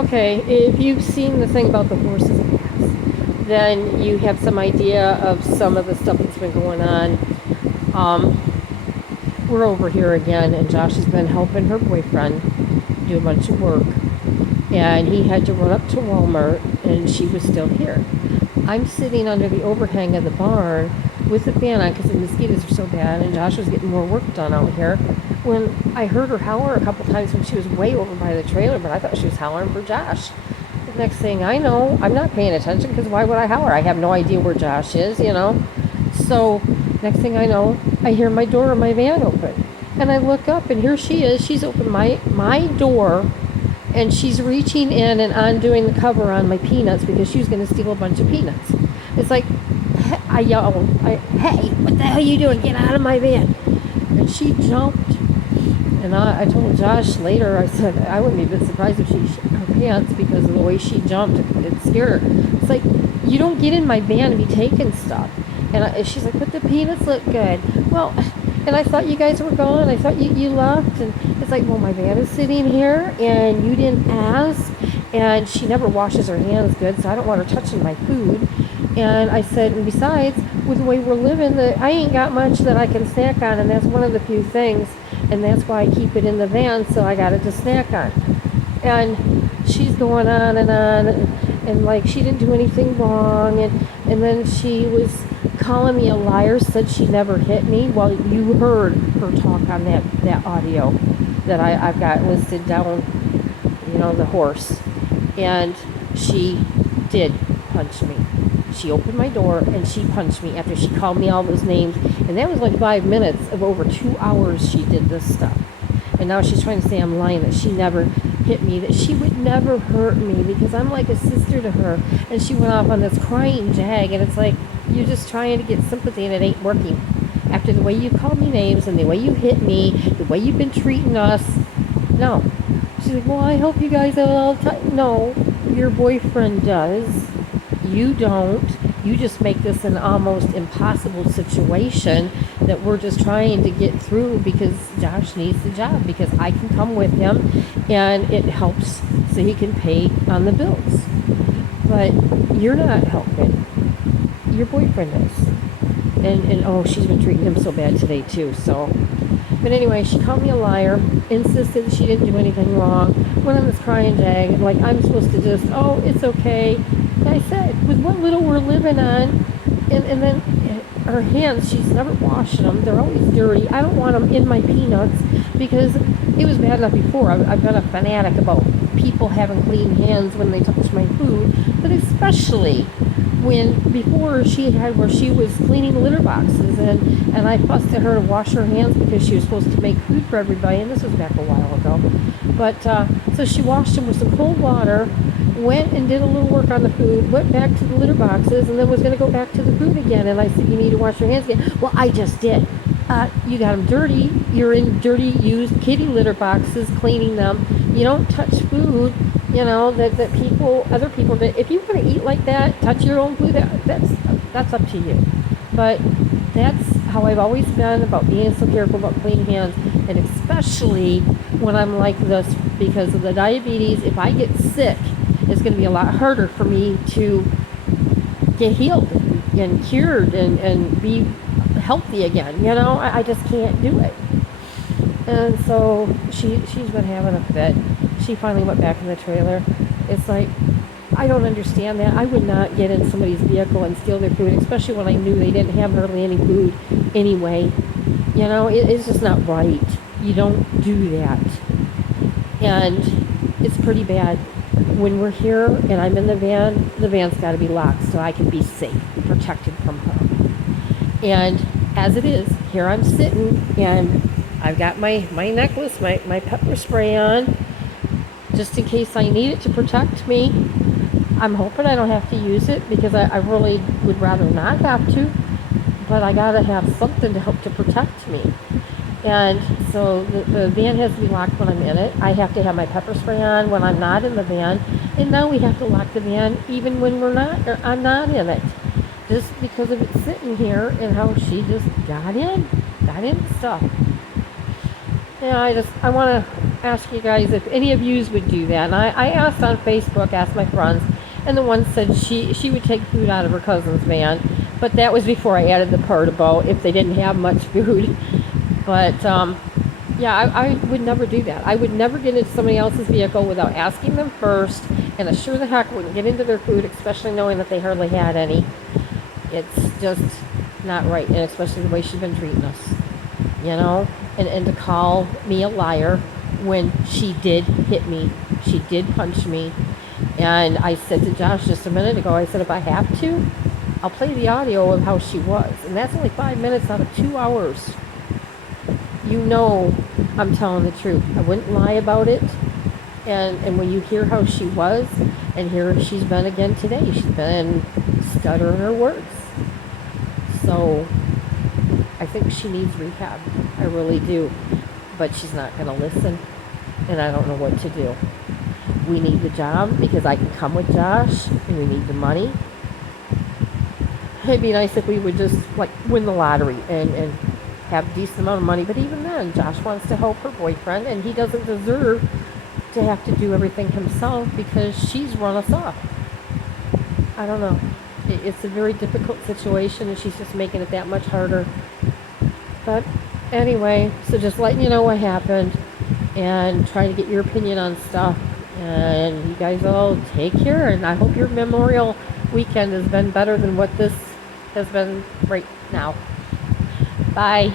Okay, if you've seen the thing about the horses and cats, then you have some idea of some of the stuff that's been going on. Um, we're over here again, and Josh has been helping her boyfriend do a bunch of work, and he had to run up to Walmart, and she was still here. I'm sitting under the overhang of the barn with the fan on because the mosquitoes are so bad, and Josh was getting more work done out here. When I heard her holler a couple times when she was way over by the trailer, but I thought she was hollering for Josh. The next thing I know, I'm not paying attention because why would I holler? I have no idea where Josh is. So next thing I know, I hear my door of my van open, and I look up, and here she is. She's opened my door, and she's reaching in and undoing the cover on my peanuts because she was going to steal a bunch of peanuts. It's like, I yelled, hey, what the hell are you doing? Get out of my van. And she jumped. And I told Josh later, I said, I wouldn't have been surprised if she shit her pants because of the way she jumped. It scared her. It's like, you don't get in my van and be taking stuff. And she's like, but the peanuts look good. Well, and I thought you guys were gone. I thought you left. And it's like, well, my van is sitting here and you didn't ask. And she never washes her hands good, so I don't want her touching my food. And I said, and besides, with the way we're living, I ain't got much that I can snack on, and that's one of the few things. And that's why I keep it in the van, so I got it to snack on. And she's going on, and like she didn't do anything wrong. And then she was calling me a liar, said she never hit me. Well, you heard her talk on that audio that I've got listed down, the horse. And she did punch me. She opened my door and she punched me after she called me all those names. And that was like 5 minutes of over 2 hours she did this stuff. And now she's trying to say I'm lying, that she never hit me, that she would never hurt me because I'm like a sister to her. And she went off on this crying jag, and it's like, you're just trying to get sympathy and it ain't working. After the way you called me names and the way you hit me, the way you've been treating us, no. She's like, well, I help you guys out all the time. No, your boyfriend does. You don't. You just make this an almost impossible situation that we're just trying to get through because Josh needs the job, because I can come with him and it helps so he can pay on the bills. But you're not helping. Your boyfriend is. And oh, she's been treating him so bad today too, so. But anyway, she called me a liar, insisted that she didn't do anything wrong, went on this crying jag, like I'm supposed to just, oh, it's okay. And I said, with what little we're living on, and then her hands, she's never washing them. They're always dirty. I don't want them in my peanuts because it was bad enough before. I've been a fanatic about people having clean hands when they touch my food, but especially before she had where she was cleaning litter boxes and I fussed at her to wash her hands because she was supposed to make food for everybody, and this was back a while ago. But so she washed them with some cold water, went and did a little work on the food, went back to the litter boxes, and then was going to go back to the food again. And I said, you need to wash your hands again. Well, I just did. You got them dirty. You're in dirty, used kitty litter boxes, cleaning them. You don't touch food, that other people, that if you want to eat like that, touch your own food, that's up to you. But that's how I've always been about being so careful about clean hands, and especially when I'm like this because of the diabetes. If I get sick, it's going to be a lot harder for me to get healed and cured and be healthy again. I just can't do it. And so she's been having a fit. She finally went back in the trailer. It's like, I don't understand that. I would not get in somebody's vehicle and steal their food, especially when I knew they didn't have hardly any food anyway. It's just not right. You don't do that. And it's pretty bad. When we're here and I'm in the van's got to be locked so I can be safe, protected from her. And as it is, here I'm sitting and I've got my necklace, my pepper spray on, just in case I need it to protect me. I'm hoping I don't have to use it because I really would rather not have to, but I gotta have something to help to protect me. And so the van has to be locked when I'm in it. I have to have my pepper spray on when I'm not in the van. And now we have to lock the van even when I'm not in it. Just because of it sitting here and how she just got in stuff. Yeah, I want to ask you guys if any of yous would do that. And I asked on Facebook, asked my friends, and the one said she would take food out of her cousin's van, but that was before I added the part about if they didn't have much food. But yeah, I would never do that. I would never get into somebody else's vehicle without asking them first, and I sure the heck wouldn't get into their food, especially knowing that they hardly had any. It's just not right, and especially the way she's been treating us, you know? And to call me a liar when she did hit me, she did punch me. And I said to Josh just a minute ago, I said, if I have to, I'll play the audio of how she was. And that's only 5 minutes out of 2 hours. You know I'm telling the truth. I wouldn't lie about it. And when you hear how she was, and here she's been again today, she's been stuttering her words. So I think she needs rehab. I really do. But she's not going to listen, and I don't know what to do. We need the job because I can come with Josh, and we need the money. It'd be nice if we would just like win the lottery and have a decent amount of money. But even then, Josh wants to help her boyfriend, and he doesn't deserve to have to do everything himself because she's run us off. I don't know. It's a very difficult situation, and she's just making it that much harder. But anyway, so just letting you know what happened and trying to get your opinion on stuff. And you guys all take care, and I hope your Memorial weekend has been better than what this has been right now. Bye.